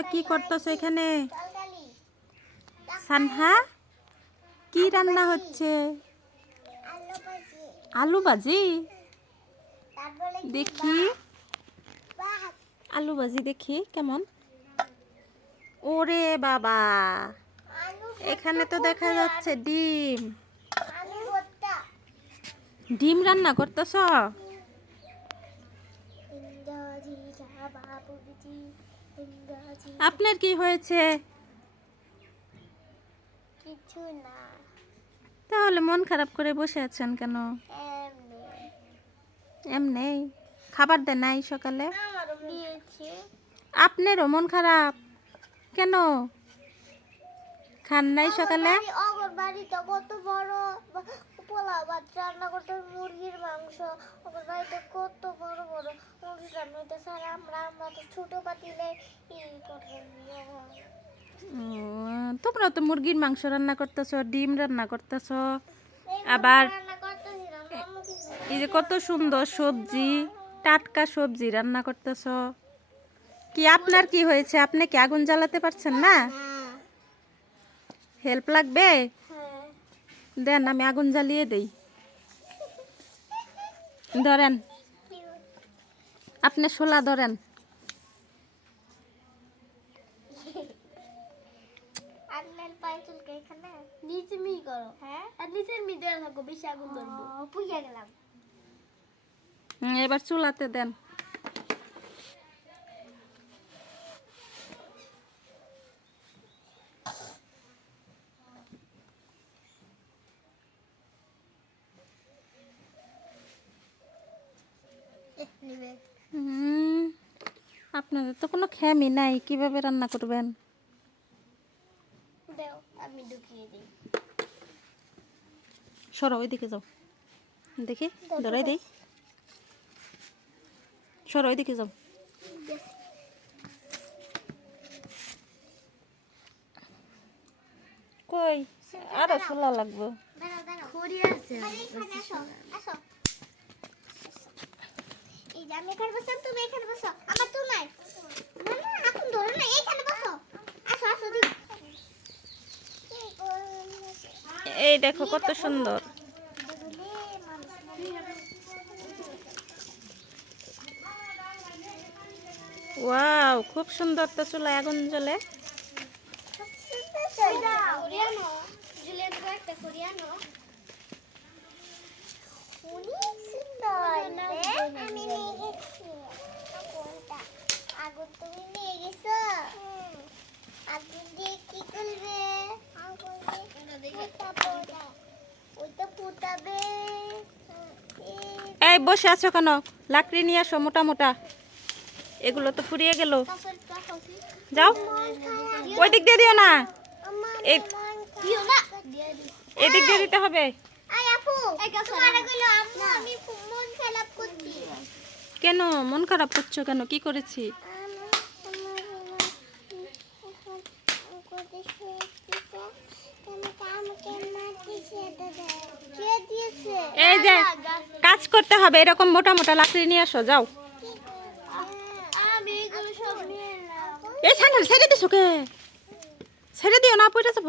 তোমরা কি করতেছো এখানে? সানহা, কি রান্না হচ্ছে? আলু ভাজি? দেখি। আলু ভাজি দেখি, কেমন? ওরে বাবা! এখানে তো দেখা যাচ্ছে ডিম। ডিম রান্না করতেছ? আপনার কি হয়েছে? কিছু না। তাহলে মন খারাপ করে বসে আছেন কেন? এমনি। নেই। খাবার দেন নাই সকালে? আপনারও মন খারাপ? কেন? খান নাই সকালে? অগর বাড়িতে কত বড়? পোলাও ভাত রান্না করতে মুরগির মাংস। অগর বাড়িতে কত বড় বড়? মুরগি হইতে স্যার আমরা আমরা তো ছোট পাতিলে ই তোমরা তো মুরগির মাংস রান্না করতেছ ডিম রান্না করতেছ। আবার এই যে কত সুন্দর সবজি টাটকা সবজি রান্না করতেছ। কি আপনার কি হয়েছে? আপনি কি আগুন জ্বালাতে পারছেন না হেল্প লাগবে? হ্যাঁ। দেন আমি আগুন জ্বালিয়ে দেই। ধরেন। আপনি শোলা ধরেন। নিচে মি করো হ্যাঁ? আর নিচের মি দেওয়া থাকো বেশি আগুন ধরবো। পুজা গেলাম। এবার চুলাতে দেন। আপনাদের তো কোনো খ্যামই নাই কীভাবে রান্না করবেন? আমি ঢুকিয়ে দিই। সরো ওইদিকে যাও। দেখি ধরাই দেই। সরো ওইদিকে যাও। কই? আরও চুলা লাগবে। খড়ি আছে। এই যে আমি এখানে বসলাম তুমি এখানে বসো। আমার তো নাই। না না এখন ধরো না এখানে বসো। আসো আসো এই দেখো কত সুন্দর। ওয়াও খুব সুন্দর তো চুলা আগুন জ্বলে। একটা আমি নিয়ে গেছি কোনটা আগুন তুমি নিয়ে গেছো আগুন দিয়ে কি করবে আগুন দিয়ে ওইটা ফুটাবে এই বসে আছো কেন? লাকড়ি নিয়ে আসো মোটা মোটা এগুলো তো ফুরিয়ে গেল। যাও। ওই দিক দিয়ে দিও না। এই- দিও না। এদিক দিয়ে দিতে হবে। কেন? মন খারাপ করছ কেন? কি করেছি? এই যে কাজ করতে হবে এরকম মোটা মোটা লাকড়ি নিয়ে আসো যাও। আমি এগুলো সব নিয়ে এলাম। এই স্যান্ডেল ছেড়ে দিছো কে? ছেড়ে দিও না পড়ে যাব।